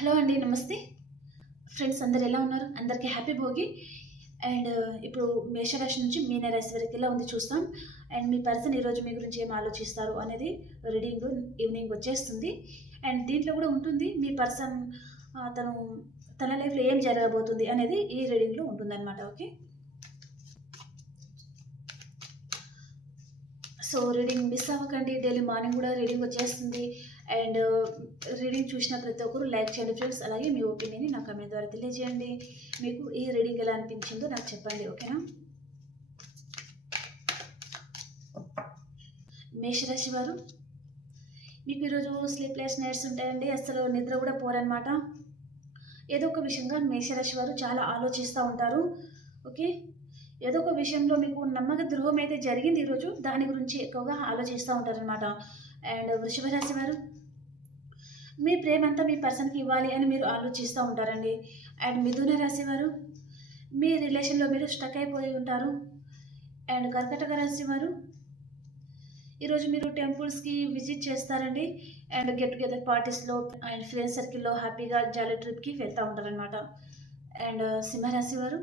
Hello అండి నమస్తే. Friends అందరు ఎలా ఉన్నారు? అందరికీ హ్యాపీ భోగి. అండ్ uh, ఇప్పుడు మేషరాశి నుంచి మీనరాశి వరకు ఎలా ఉంది చూస్తాం. అండ్ మీ పర్సన్ ఈరోజు మీ గురించి ఏం ఆలోచిస్తారు అనేది రీడింగ్ ఈవినింగ్ వచ్చేస్తుంది. అండ్ దీంట్లో కూడా ఉంటుంది మీ పర్సన్ తను తన లైఫ్లో ఏం జరగబోతుంది అనేది ఈ రీడింగ్లో ఉంటుందన్నమాట ఓకే సో రీడింగ్ మిస్ అవ్వకండి. డైలీ మార్నింగ్ కూడా రీడింగ్ వచ్చేస్తుంది. అండ్ uh, రీడింగ్ చూసిన ప్రతి ఒక్కరు లైక్ చేయండి ఫ్రెండ్స్. అలాగే మీ ఒపీనియన్ని నా కమెంట్ ద్వారా తెలియజేయండి. మీకు ఈ రీడింగ్ ఎలా అనిపించిందో నాకు చెప్పండి ఓకేనా? మేషరాశి వారు మీకు ఈరోజు స్లీప్లెస్ నైట్స్ ఉంటాయండి. అసలు నిద్ర కూడా పోరనమాట ఏదో ఒక విషయంగా మేషరాశి వారు చాలా ఆలోచిస్తూ ఉంటారు. ఓకే? ఏదో ఒక విషయంలో మీకు నమ్మక ద్రోహం అయితే జరిగింది ఈరోజు దాని గురించి ఎక్కువగా ఆలోచిస్తూ ఉంటారనమాట అండ్ వృషభ రాశి వారు మీ ప్రేమంతా మీ పర్సన్కి ఇవ్వాలి అని మీరు ఆలోచిస్తూ ఉంటారండి. అండ్ మిథున రాశి వారు మీ రిలేషన్లో మీరు స్టక్ అయిపోయి ఉంటారు. అండ్ కర్కటక రాశి వారు ఈరోజు మీరు టెంపుల్స్కి విజిట్ చేస్తారండి. అండ్ గెట్ టుగెదర్ పార్టీస్లో అండ్ ఫ్రెండ్స్ సర్కిల్లో హ్యాపీగా జాలీ ట్రిప్కి వెళ్తూ ఉంటారనమాట అండ్ సింహరాశి వారు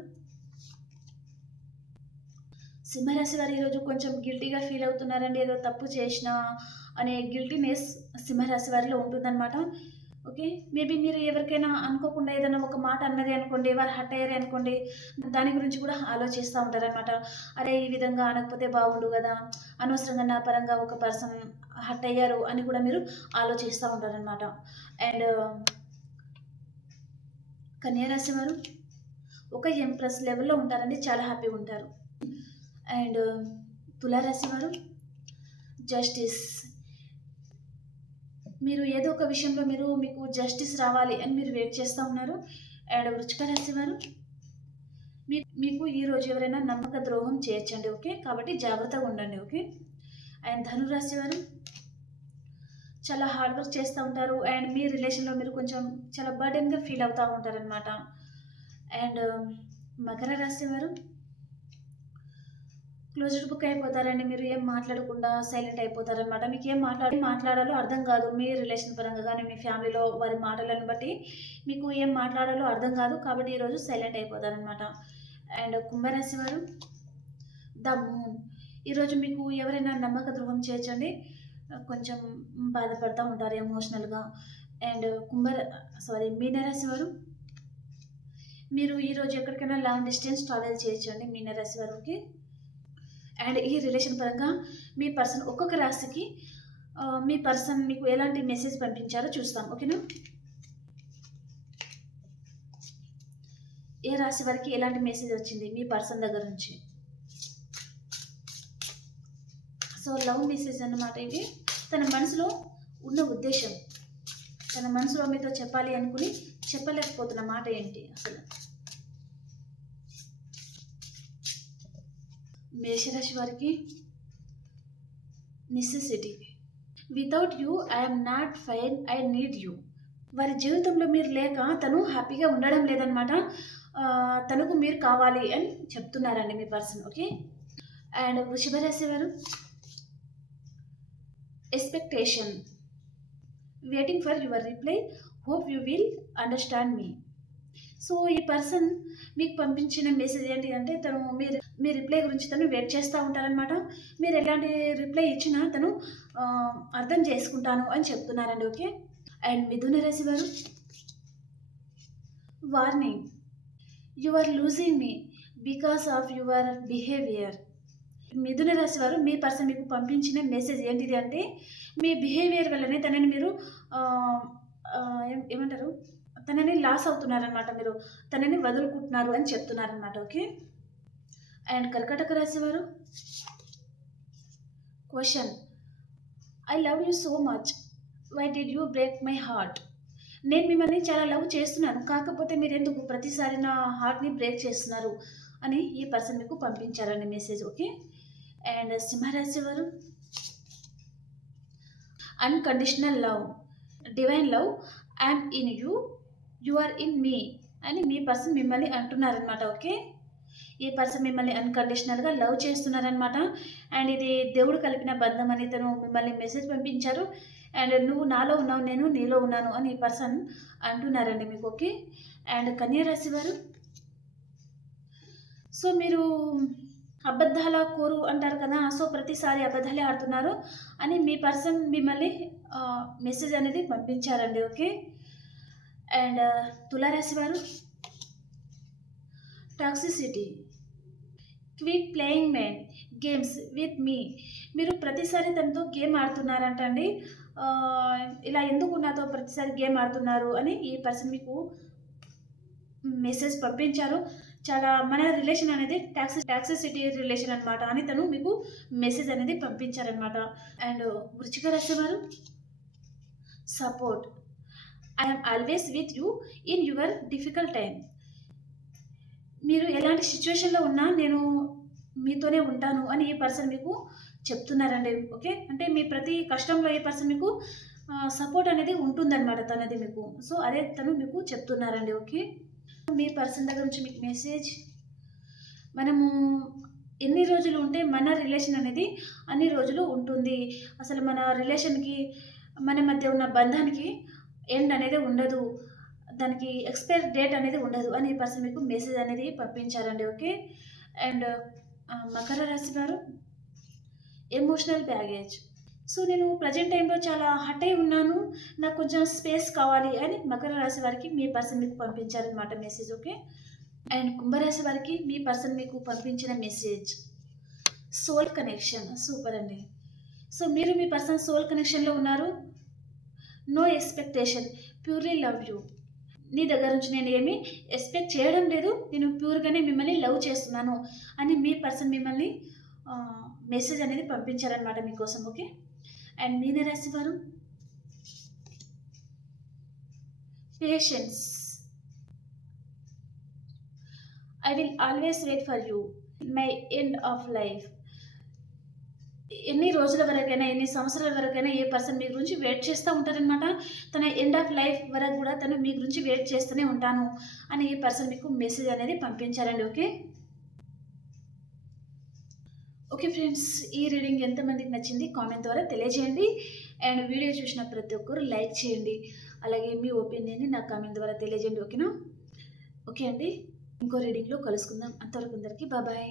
సింహరాశి వారు ఈరోజు కొంచెం గిల్టీగా ఫీల్ అవుతున్నారండి. ఏదో తప్పు చేసిన అనే గిల్టీనెస్ సింహరాశి వారిలో ఉంటుందన్నమాట. ఓకే? మేబీ మీరు ఎవరికైనా అనుకోకుండా ఏదైనా ఒక మాట అన్నది అనుకోండి వారు హట్ అయ్యారు అనుకోండి దాని గురించి కూడా ఆలోచిస్తూ ఉంటారనమాట అరే ఈ విధంగా అనకపోతే బాగుండు కదా అనవసరంగా నా పరంగా ఒక పర్సన్ హట్ అయ్యారు అని కూడా మీరు ఆలోచిస్తూ ఉంటారనమాట అండ్ కన్యారాశి వారు ఒక ఎంప్రెస్ లెవెల్లో ఉంటారండి. చాలా హ్యాపీగా ఉంటారు. అండ్ తులారాశి వారు జస్టిస్. మీరు ఏదో ఒక విషయంలో మీరు మీకు జస్టిస్ రావాలి అని మీరు వెయిట్ చేస్తూ ఉన్నారు. అండ్ వృచ్చిక రాశి వారు మీ మీకు ఈరోజు ఎవరైనా నమ్మక ద్రోహం చేయొచ్చండి ఓకే? కాబట్టి జాగ్రత్తగా ఉండండి ఓకే? అండ్ ధనురాశి వారు చాలా హార్డ్ వర్క్ చేస్తూ ఉంటారు. అండ్ మీ రిలేషన్లో మీరు కొంచెం చాలా బర్డెన్గా ఫీల్ అవుతూ ఉంటారనమాట అండ్ మకర రాశి వారు క్లోజ్డ్ బుక్ అయిపోతారండి మీరు ఏం మాట్లాడకుండా సైలెంట్ అయిపోతారనమాట మీకు ఏం మాట్లాడి మాట్లాడాలో అర్థం కాదు. మీ రిలేషన్ పరంగా కానీ మీ ఫ్యామిలీలో వారి మాటలను బట్టి మీకు ఏం మాట్లాడాలో అర్థం కాదు కాబట్టి ఈరోజు సైలెంట్ అయిపోతారనమాట అండ్ కుంభరాశి వారు ద మూన్. ఈరోజు మీకు ఎవరైనా నమ్మక ద్రోహం చేయొచ్చండి? కొంచెం బాధపడుతూ ఉంటారు ఎమోషనల్గా అండ్ కుంభ సారీ మీనరాశి వారు మీరు ఈరోజు ఎక్కడికైనా లాంగ్ డిస్టెన్స్ ట్రావెల్ చేయొచ్చు అండి మీనరాశి వారికి. అండ్ ఈ రిలేషన్ పరంగా మీ పర్సన్ ఒక్కొక్క రాశికి మీ పర్సన్ మీకు ఎలాంటి మెసేజ్ పంపించారో చూస్తాం. ఓకేనా? ఏ రాశి వారికి ఎలాంటి మెసేజ్ వచ్చింది మీ పర్సన్ దగ్గర నుంచి? సో లవ్ మెసేజ్ అన్నమాట ఇది. తన మనసులో ఉన్న ఉద్దేశం తన మనసులో మీతో చెప్పాలి అనుకుని చెప్పలేకపోతున్న మాట ఏంటి అసలు? మేషరాశి వారికి necessity without you I'm not fine I need you వారి జీవితంలో మీరు లేక తను హ్యాపీగా ఉండడం లేదనమాట తనకు మీరు కావాలి అని చెప్తున్నారండి మీ పర్సన్ ఓకే అండ్ వృషభ రాశి వారు? Expectation waiting for your reply hope you will understand me so ఈ పర్సన్ మీకు పంపించిన మెసేజ్ ఏంటి అంటే తను మీరు మీ రిప్లై గురించి తను వెయిట్ చేస్తూ ఉంటారనమాట మీరు ఎలాంటి రిప్లై ఇచ్చినా తను అర్థం చేసుకుంటాను అని చెప్తున్నారండి ఓకే? అండ్ మిథున రాశి వారు warning. You are losing me because of your behaviour. మిథున రాశి వారు మీ పర్సన్ మీకు పంపించిన మెసేజ్ ఏంటిది అంటే మీ బిహేవియర్ వల్లనే తనని మీరు ఏం- ఏమంటారు? తనని లాస్ అవుతున్నారనమాట మీరు. తనని వదులుకుంటున్నారు అని చెప్తున్నారనమాట ఓకే? అండ్ కర్కటక రాశి వారు? Question. I love you so much. Why did you break my heart? నేను మిమ్మల్ని చాలా లవ్ చేస్తున్నాను. కాకపోతే మీరు ఎందుకు ప్రతిసారి నా హార్ట్ని బ్రేక్ చేస్తున్నారు? అని ఈ పర్సన్ మీకు పంపించారని మెసేజ్ ఓకే? అండ్ సింహరాశి వారు? Unconditional love. Divine love. I'm in you you are in me అని మీ పర్సన్ మిమ్మల్ని అంటున్నారనమాట ఓకే ఈ పర్సన్ మిమ్మల్ని అన్కండిషనల్గా లవ్ చేస్తున్నారనమాట అండ్ ఇది దేవుడు కలిపిన బంధం అని తను మిమ్మల్ని మెసేజ్ పంపించారు. అండ్ నువ్వు నాలో ఉన్నావు నేను నీలో ఉన్నాను అని ఈ పర్సన్ అంటున్నారండి మీకు ఓకే అండ్ కన్యారాశి వారు సో మీరు అబద్ధాల కోరు అంటారు కదా సో ప్రతిసారి అబద్ధాలే ఆడుతున్నారు అని మీ పర్సన్ మిమ్మల్ని మెసేజ్ అనేది పంపించారండి ఓకే అండ్ తులారాశి వారు? Toxicity quit playing man games with me మీరు ప్రతిసారి తనతో గేమ్ ఆడుతున్నారంటండి ఇలా ఎందుకు నాతో ప్రతిసారి గేమ్ ఆడుతున్నారు అని ఈ పర్సన్ మీకు మెసేజ్ పంపించారు. చాలా మన రిలేషన్ అనేది టాక్సి టాక్సిసిటీ రిలేషన్ అనమాట అని తను మీకు మెసేజ్ అనేది పంపించారనమాట అండ్ వృచ్చిక రాశి వారు? Support I'm always with you in your difficult time మీరు ఎలాంటి సిచ్యువేషన్లో ఉన్నా నేను మీతోనే ఉంటాను అని ఈ పర్సన్ మీకు చెప్తున్నారండి ఓకే అంటే మీ ప్రతి కష్టంలో ఈ పర్సన్ మీకు సపోర్ట్ అనేది ఉంటుందన్నమాట తనది మీకు. సో అదే తను మీకు చెప్తున్నారండి ఓకే మీ పర్సన్ దగ్గర నుంచి మీకు మెసేజ్ మనము ఎన్ని రోజులు ఉంటే మన రిలేషన్ అనేది అన్ని రోజులు ఉంటుంది. అసలు మన రిలేషన్కి మన మధ్య ఉన్న బంధానికి ఎండ్ అనేది ఉండదు. దానికి ఎక్స్పైర్ డేట్ అనేది ఉండదు అని ఈ పర్సన్ మీకు మెసేజ్ అనేది పంపించారండి ఓకే అండ్ uh, మకర రాశి వారు ఎమోషనల్ బ్యాగేజ్ సో నేను ప్రజెంట్ టైంలో చాలా హట్ అయి ఉన్నాను. నాకు కొంచెం స్పేస్ కావాలి అని మకర రాశి వారికి మీ పర్సన్ మీకు పంపించారనమాట మెసేజ్ ఓకే అండ్ కుంభరాశి వారికి మీ పర్సన్ మీకు పంపించిన మెసేజ్ సోల్ కనెక్షన్ సూపర్ అండి. సో మీరు మీ పర్సన్ సోల్ కనెక్షన్లో ఉన్నారు. No expectation purely love you నీ దగ్గర నుంచి నేను ఏమి ఎక్స్పెక్ట్ చేయడం లేదు. నేను ప్యూర్గానే మిమ్మల్ని లవ్ చేస్తున్నాను అని మీ పర్సన్ మిమ్మల్ని మెసేజ్ అనేది పంపించారనమాట మీకోసం ఓకే అండ్ మీన రాశి వారు patience I will always wait for you my end of life ఎన్ని రోజుల వరకైనా ఎన్ని సంవత్సరాల వరకైనా ఏ పర్సన్ మీ గురించి వెయిట్ చేస్తూ ఉంటారనమాట తన ఎండ్ ఆఫ్ లైఫ్ వరకు కూడా తను మీ గురించి వెయిట్ చేస్తూనే ఉంటాను అని ఈ పర్సన్ మీకు మెసేజ్ అనేది పంపించారండి ఓకే? ఓకే ఫ్రెండ్స్ ఈ రీడింగ్ ఎంతమందికి నచ్చింది కామెంట్ ద్వారా తెలియజేయండి. అండ్ వీడియో చూసిన ప్రతి ఒక్కరు లైక్ చేయండి. అలాగే మీ ఒపీనియన్ని నాకు కామెంట్ ద్వారా తెలియజేయండి ఓకేనా? ఓకే అండి ఇంకో రీడింగ్లో కలుసుకుందాం. అంతవరకు అందరికీ బాయ్.